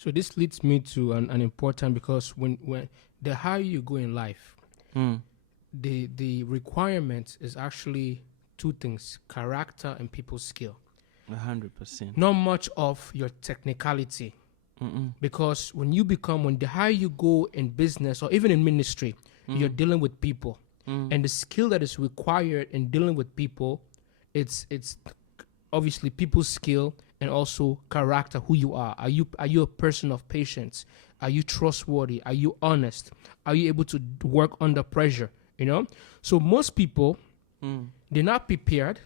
So this leads me to an important, because when the higher you go in life, the requirement is actually two things: character and people skill. 100%. Not much of your technicality. Because when the higher you go in business or even in ministry, you're dealing with people. And the skill that is required in dealing with people, it's obviously people's skill and also character, who you are. Are you a person of patience? Are you trustworthy? Are you honest? Are you able to work under pressure? So most people, they're not prepared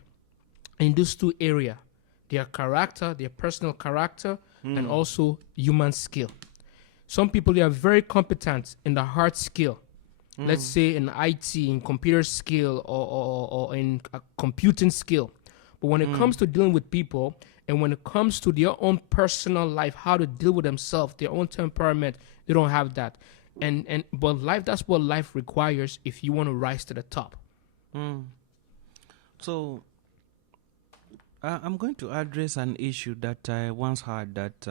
in those two areas: their character, their personal character, and also human skill. Some people, they are very competent in the hard skill. Let's say in IT, in computer skill, or in computing skill. But when it comes to dealing with people, and when it comes to their own personal life, how to deal with themselves, their own temperament, they don't have that. But life, that's what life requires if you want to rise to the top. So I'm going to address an issue that I once had, that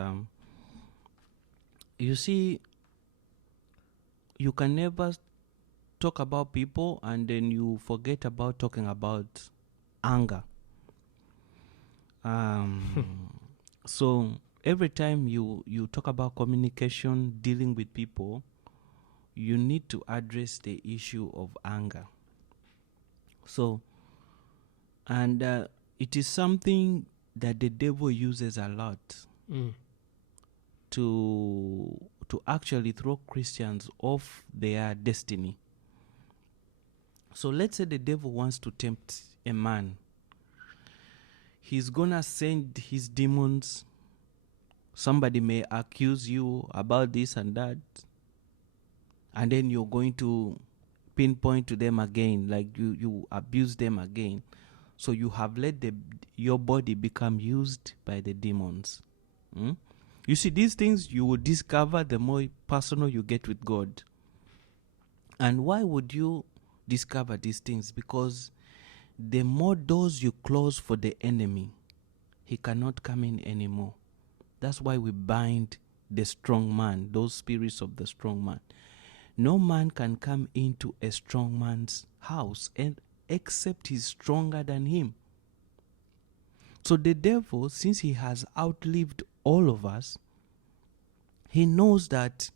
you see, you can never talk about people and then you forget about talking about anger. So every time you talk about communication, dealing with people, you need to address the issue of anger. So, and it is something that the devil uses a lot to actually throw Christians off their destiny. So let's say the devil wants to tempt a man. He's gonna send his demons. Somebody may accuse you about this and that, and then you're going to pinpoint to them again, like you abuse them again. So you have let your body become used by the demons. You see, these things you will discover the more personal you get with God. And why would you discover these things? Because the more doors you close for the enemy, he cannot come in anymore. That's why we bind the strong man, those spirits of the strong man. No man can come into a strong man's house except he's stronger than him. So the devil, since he has outlived all of us, he knows that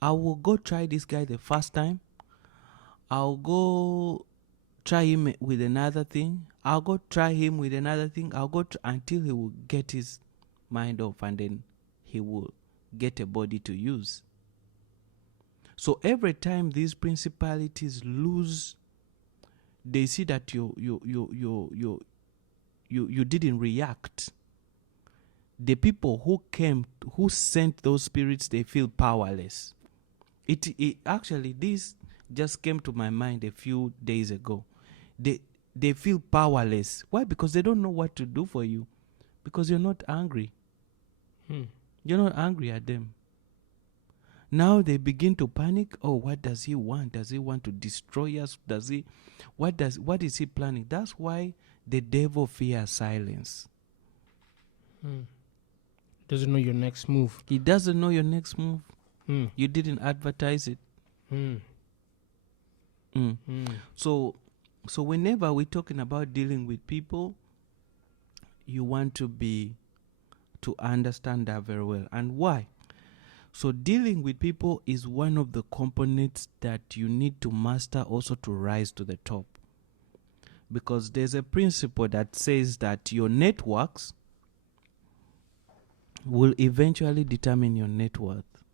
I will go try this guy the first time. I'll go try him with another thing. I'll go try him with another thing. I'll go until he will get his mind off, and then he will get a body to use. So every time these principalities lose, they see that you didn't react. The people who sent those spirits, they feel powerless. It actually, this just came to my mind a few days ago. They feel powerless. Why? Because they don't know what to do for you. Because you're not angry. You're not angry at them. Now they begin to panic. Oh, what does he want? Does he want to destroy us? What is he planning? That's why the devil fears silence. Doesn't know your next move. He doesn't know your next move. You didn't advertise it. So whenever we're talking about dealing with people, you want to understand that very well. And why? So dealing with people is one of the components that you need to master also to rise to the top. Because there's a principle that says that your networks will eventually determine your net worth.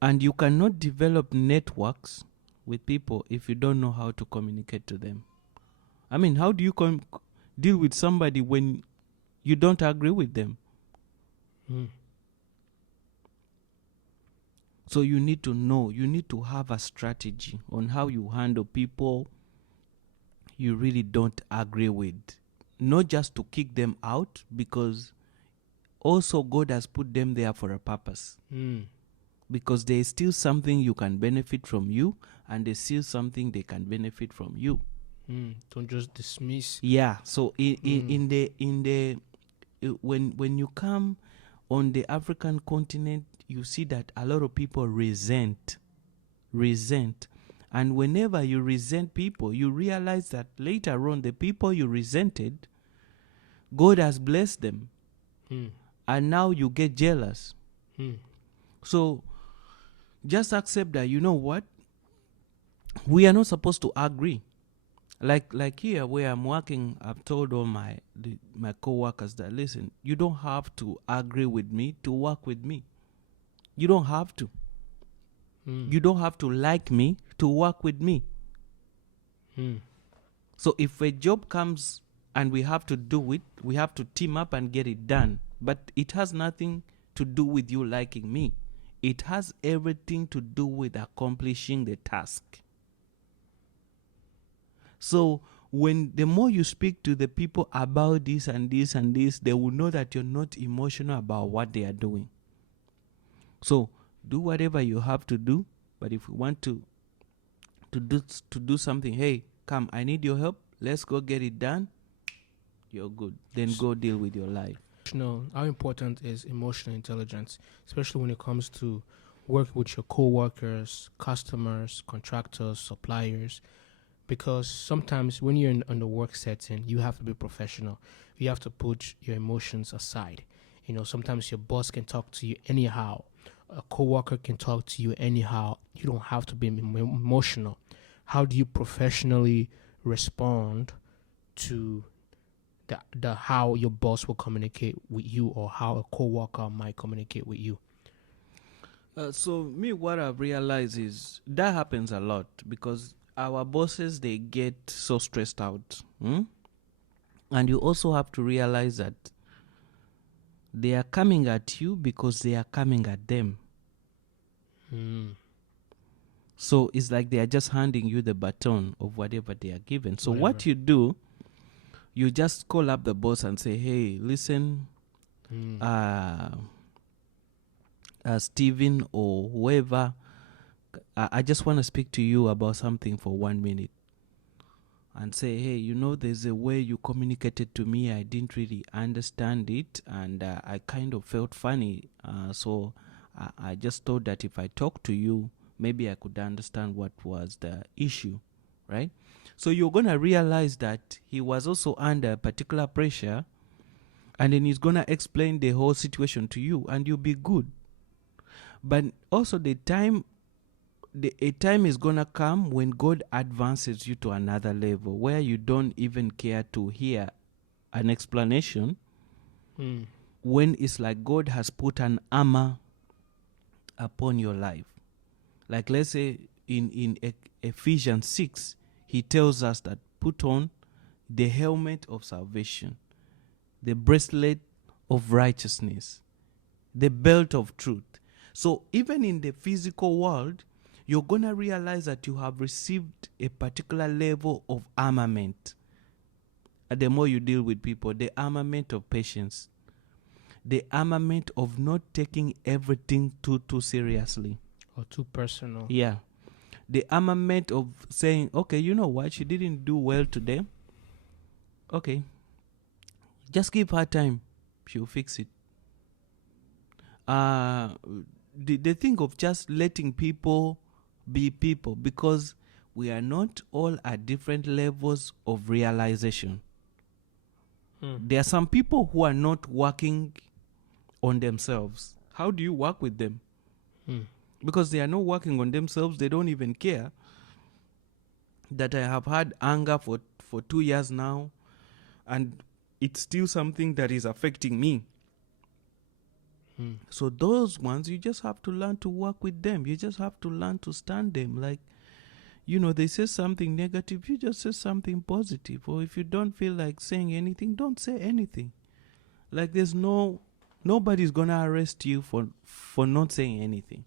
And you cannot develop networks with people if you don't know how to communicate to them. I mean, how do you deal with somebody when you don't agree with them? So you need to know, you need to have a strategy on how you handle people you really don't agree with. Not just to kick them out, because also God has put them there for a purpose. Because there is still something you can benefit from you, and there's still something they can benefit from you. Don't just dismiss. Yeah. So in the when you come on the African continent, you see that a lot of people resent. And whenever you resent people, you realize that later on, the people you resented, God has blessed them. And now you get jealous. So just accept that, you know what? We are not supposed to agree. Like here where I'm working, I've told all my co-workers that, listen, you don't have to agree with me to work with me. You don't have to. You don't have to like me to work with me. So if a job comes and we have to do it, we have to team up and get it done. But it has nothing to do with you liking me. It has everything to do with accomplishing the task. So when the more you speak to the people about this and this and this, they will know that you're not emotional about what they are doing. So do whatever you have to do. But if you want to do something, hey, come, I need your help. Let's go get it done. You're good. Then go deal with your life. How important is emotional intelligence, especially when it comes to working with your co-workers, customers, contractors, suppliers? Because sometimes when you're in the work setting, you have to be professional. You have to put your emotions aside. Sometimes your boss can talk to you anyhow. A coworker can talk to you anyhow. You don't have to be emotional. How do you professionally respond to the how your boss will communicate with you, or how a coworker might communicate with you? So me, what I've realized is that happens a lot because our bosses, they get so stressed out. And you also have to realize that they are coming at you because they are coming at them. So it's like they are just handing you the baton of whatever they are given. So what you do, you just call up the boss and say, hey, listen, Steven or whoever, I just want to speak to you about something for 1 minute. And say, hey, there's a way you communicated to me. I didn't really understand it. And I kind of felt funny. So I just thought that if I talk to you, maybe I could understand what was the issue, right? So you're going to realize that he was also under particular pressure. And then he's going to explain the whole situation to you. And you'll be good. But also a time is going to come when God advances you to another level where you don't even care to hear an explanation. When it's like God has put an armor upon your life. Like let's say in Ephesians 6, he tells us that put on the helmet of salvation, the breastplate of righteousness, the belt of truth. So even in the physical world, you're going to realize that you have received a particular level of armament. And the more you deal with people, the armament of patience, the armament of not taking everything too seriously. Or too personal. Yeah. The armament of saying, okay, you know what? She didn't do well today. Okay. Just give her time. She'll fix it. The thing of just letting people be people, because we are not all at different levels of realization. There are some people who are not working on themselves. How do you work with them? Because they are not working on themselves. They don't even care that I have had anger for 2 years now, and it's still something that is affecting me. So those ones, you just have to learn to work with them. You just have to learn to stand them. Like, they say something negative, you just say something positive. Or if you don't feel like saying anything, don't say anything. Like there's nobody's gonna arrest you for not saying anything.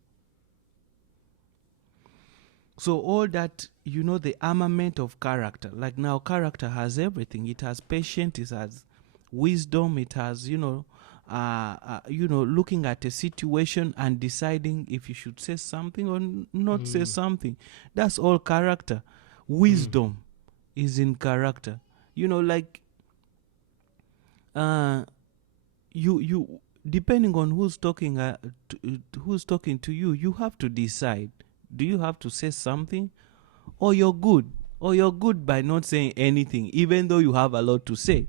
So all that, the armament of character. Like now, character has everything. It has patience, it has wisdom, it has, looking at a situation and deciding if you should say something or not say something. That's all character. Wisdom is in character. you depending on who's talking to you, you have to decide, do you have to say something, or you're good by not saying anything even though you have a lot to say.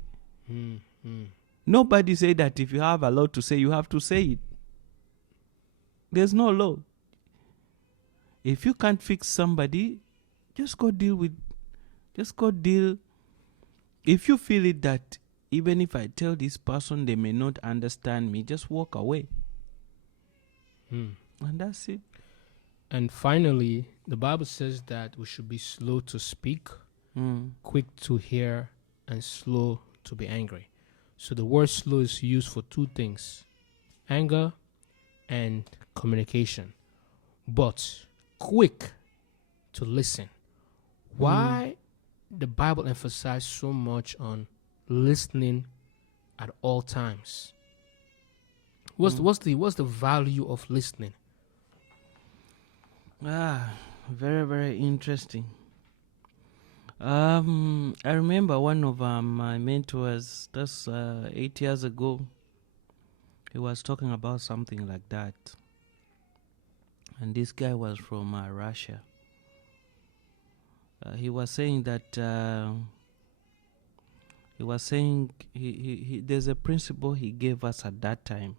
Nobody say that if you have a lot to say you have to say it. There's no law. If you can't fix somebody, just go deal. If you feel it that even if I tell this person they may not understand me, just walk away. And that's it. And finally, the Bible says that we should be slow to speak, quick to hear, and slow to be angry. So the word slow is used for two things: anger and communication. But quick to listen. Why the Bible emphasizes so much on listening at all times? What's the value of listening? Very, very interesting. I remember one of my mentors, that's 8 years ago, he was talking about something like that. And this guy was from Russia. He was saying that he there's a principle he gave us at that time.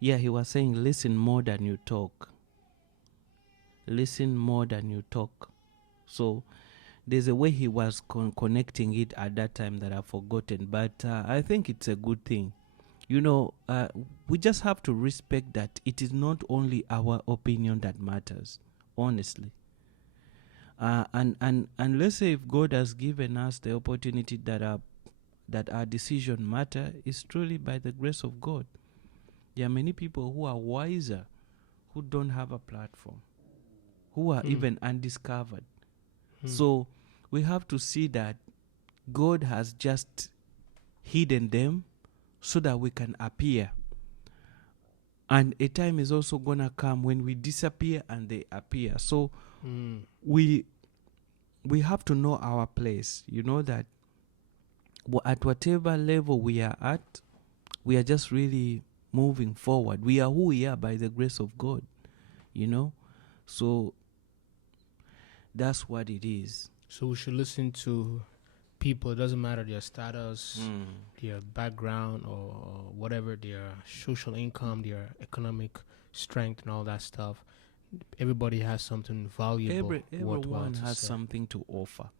He was saying, listen more than you talk. Listen more than you talk. So there's a way he was connecting it at that time that I've forgotten, but I think it's a good thing. We just have to respect that it is not only our opinion that matters, honestly. And let's say if God has given us the opportunity that our decision matter, is truly by the grace of God. There are many people who are wiser, who don't have a platform, who are even undiscovered. So we have to see that God has just hidden them so that we can appear. And a time is also going to come when we disappear and they appear. So we have to know our place. You know that at whatever level we are at, we are just really moving forward. We are who we are by the grace of God, So that's what it is. So we should listen to people. It doesn't matter their status, their background, or whatever, their social income, their economic strength, and all that stuff. Everybody has something valuable. Everyone has something to offer.